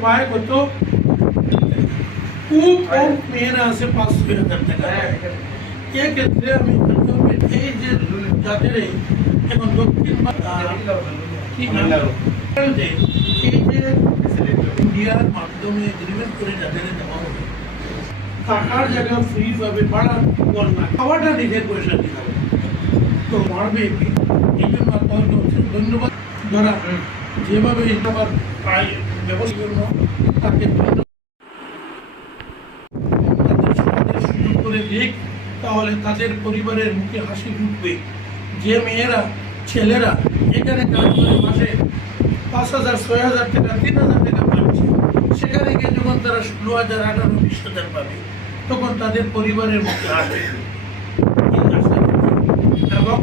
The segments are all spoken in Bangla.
পায় কত খুব কম মেয়েরা আছে পাঁচ ছয় হাজার টাকা এক্ষেত্রে আমি বলতে হবে, এই যে যাদের এই এখন দক্ষিণ বা- কি নাম? যে এই যে ইন্ডিয়ার মাধ্যমে এগ্রিমেন্ট করে যাদের দেওয়া হবে টাকার জায়গা ফ্রি পাবে ভাড়া বল না খাওয়াটা নিজের পয়সা দিতে হবে তো বাড়বে কি এই জন্য আপনাকে অশেষ ধন্যবাদ যারা যেভাবে এই টাকার তাহলে তাদের পরিবারের মুখে হাসি ফুটবে যে মেয়েরা ছেলেরা এখানে কাজ করে মাসে পাঁচ হাজার ছয় হাজার টাকা তিন হাজার টাকা পাচ্ছে সেখানে গিয়ে যখন তারা ষোলো হাজার আঠারো বিশ হাজার পাবে তখন তাদের পরিবারের মুখে। এবং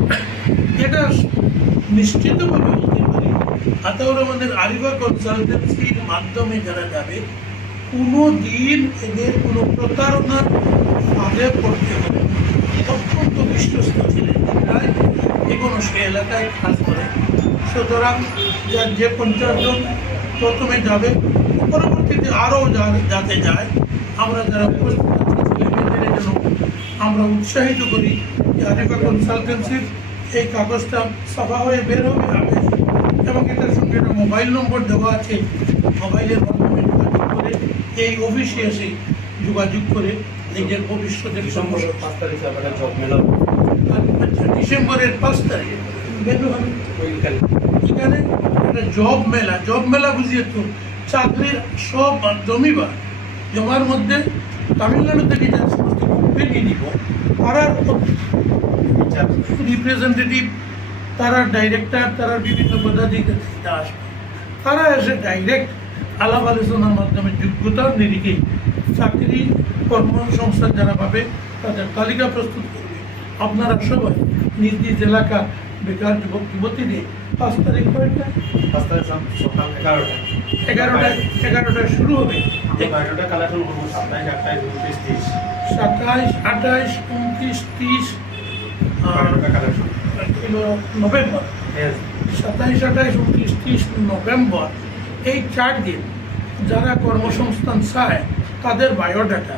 এটা নিশ্চিতভাবে আতাউর আমাদের আরিবা কনসালটেন্সির মাধ্যমে যারা যাবে কোনো দিন এদের কোনো প্রতারণার ফাঁদে পড়তে হবে অত্যন্ত বিশ্বস্ত ছিলেন তাই এখনও সে এলাকায় কাজ করে। সুতরাং যার যে পঞ্চাশ জন প্রথমে যাবে, পরবর্তীতে আরও যাতে যায়, আমরা যারা ছেলেমেয়েদের জন্য আমরা উৎসাহিত করি যে আরিফা কনসালটেন্সির এই কাগজটা সভা হয়ে বের হবে এবং এটার সঙ্গে একটা মোবাইল নম্বর দেওয়া আছে। মোবাইলের মাধ্যমে যোগাযোগ করে এই অফিসে এসে যোগাযোগ করে নিজের ভবিষ্যতের সমস্যা পাঁচ তারিখে আপনার জব মেলা আচ্ছা ডিসেম্বরের পাঁচ তারিখে এখানে একটা জব মেলা জব মেলা বুঝিয়ে তো চাকরির সব জমিবার জমার মধ্যে তামিলনাড়ুতে যে সমস্ত কোম্পানি দিব তারা রিপ্রেজেন্টেটিভ তারা ডাইরেক্টর তারা বিভিন্ন পদাধিকারী আসবে তারা এসে ডাইরেক্ট আলাপ আলোচনার মাধ্যমে যোগ্যতা নিরিখে চাকরি কর্মসংস্থান যারা পাবে তাদের তালিকা প্রস্তুত করবে। আপনারা সবাই নিজ নিজ এলাকা বেকার যুবক যুবতীদের পাঁচ তারিখ কয়টা? পাঁচ তারিখ সকাল এগারোটা। এগারোটায় এগারোটায় শুরু হবে। কালেকশন করব সাতাইশ আঠাইশ উনত্রিশ তিরিশ। সাতাইশ আঠাইশ উনত্রিশ তিরিশ। Collection November. সাতাইশ আঠাইশ উনত্রিশ তিরিশ নভেম্বর এই চার দিন যারা কর্মসংস্থান চায় তাদের বায়োডাটা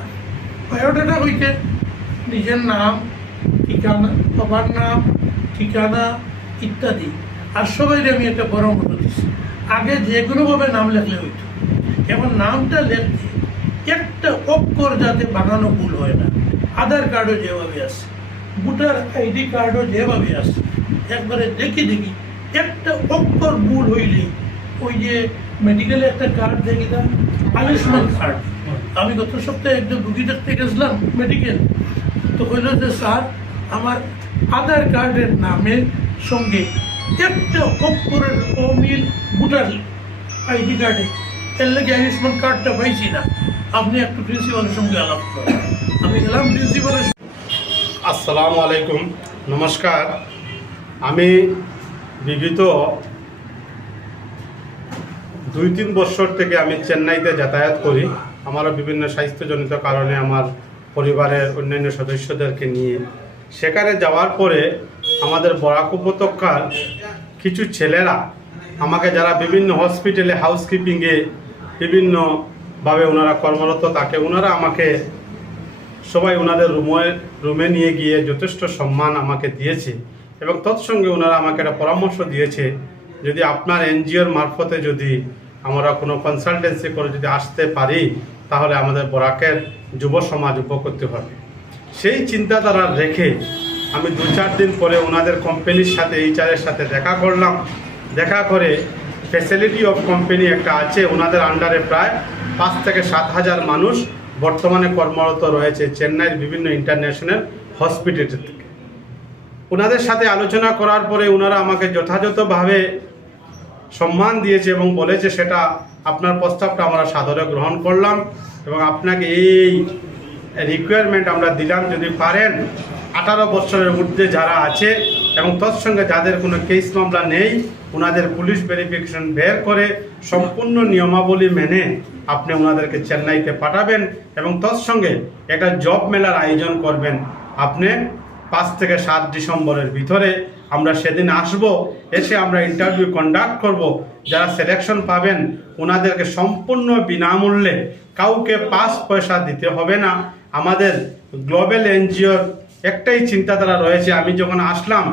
বায়োডাটা হইতে নিজের নাম ঠিকানা বাবার নাম ঠিকানা ইত্যাদি। আর সবাই আমি একটা পরামর্শ দিচ্ছি। আগে যে কোনোভাবে নাম লেখলে হইতো। এখন নামটা লেখতে একটা অক্ষর যাতে বানানো ভুল হয় না। আধার কার্ডও যেভাবে আছে। ভোটার আইডি কার্ডও যেভাবে আছে একবারে দেখি দেখি, একটা অক্ষর ভুল হইলে ওই যে মেডিকেলে একটা কার্ড দেখি না আয়ুষ্মান কার্ড আমি গত সপ্তাহে একজন রুগী দেখতে গেছিলাম মেডিকেল তো হইল যে, স্যার, আমার আধার কার্ডের নামের সঙ্গে একটা অক্ষরের অমিল ভোটার আইডি কার্ডে। এর লাগে আয়ুষ্মান কার্ডটা পাইছি না। আপনি একটু প্রিন্সিপালের সঙ্গে আলাপ করেন। আমি গেলাম প্রিন্সিপালের আসসালামু আলাইকুম। নমস্কার। আমি বিগত দুই তিন বছর থেকে আমি চেন্নাইতে যাতায়াত করি। আমারও বিভিন্ন স্বাস্থ্যজনিত কারণে আমার পরিবারের অন্যান্য সদস্যদেরকে নিয়ে। সেখানে যাওয়ার পরে আমাদের বরাক উপত্যকার কিছু ছেলেরা আমাকে যারা বিভিন্ন হসপিটালে হাউসকিপিংয়ে বিভিন্নভাবে ওনারা কর্মরত থাকে, ওনারা আমাকে সবাই ওনাদের রুমে রুমে নিয়ে গিয়ে যথেষ্ট সম্মান আমাকে দিয়েছে এবং তৎসঙ্গে ওনারা আমাকে একটা পরামর্শ দিয়েছে, যদি আপনার এনজিওর মারফতে যদি আমরা কোনো কনসালটেন্সি করে যদি আসতে পারি, তাহলে আমাদের বরাকের যুব সমাজ উপকৃত হবে। সেই চিন্তাধারা রেখে আমি দু চার দিন পরে ওনাদের কোম্পানির সাথে এইচআরের সাথে দেখা করলাম। দেখা করে ফ্যাসিলিটি অফ কোম্পানি একটা আছে, ওনাদের আন্ডারে প্রায় পাঁচ থেকে সাত হাজার মানুষ বর্তমানে কর্মরত রয়েছে চেন্নাইয়ের বিভিন্ন ইন্টারন্যাশনাল হসপিটাল থেকে ওনাদের সাথে আলোচনা করার পরে ওনারা আমাকে যথাযথভাবে সম্মান দিয়েছে এবং বলেছে সেটা আপনার প্রস্তাবটা আমরা সাদরে গ্রহণ করলাম এবং আপনাকে এই রিকোয়ারমেন্ট আমরা দিলাম। যদি পারেন, আঠারো বছরের ঊর্ধ্বে যারা আছে এবং তৎসঙ্গে যাদের কোনো কেস মামলা নেই ওনাদের পুলিশ ভেরিফিকেশন বের করে সম্পূর্ণ নিয়মাবলী মেনে আপনি ওনাদেরকে চেন্নাইতে পাঠাবেন এবং তৎসঙ্গে একটা জব মেলার আয়োজন করবেন। আপনি পাঁচ থেকে সাত ডিসেম্বরের ভিতরে আমরা সেদিন আসব, এসে আমরা ইন্টারভিউ কন্ডাক্ট করব। যারা সিলেকশন পাবেন ওনাদেরকে সম্পূর্ণ বিনামূল্যে কাউকে পাঁচ পয়সা দিতে হবে না। আমাদের গ্লোবাল এনজিওর একটাই চিন্তাধারা রয়েছে। আমি যখন আসলাম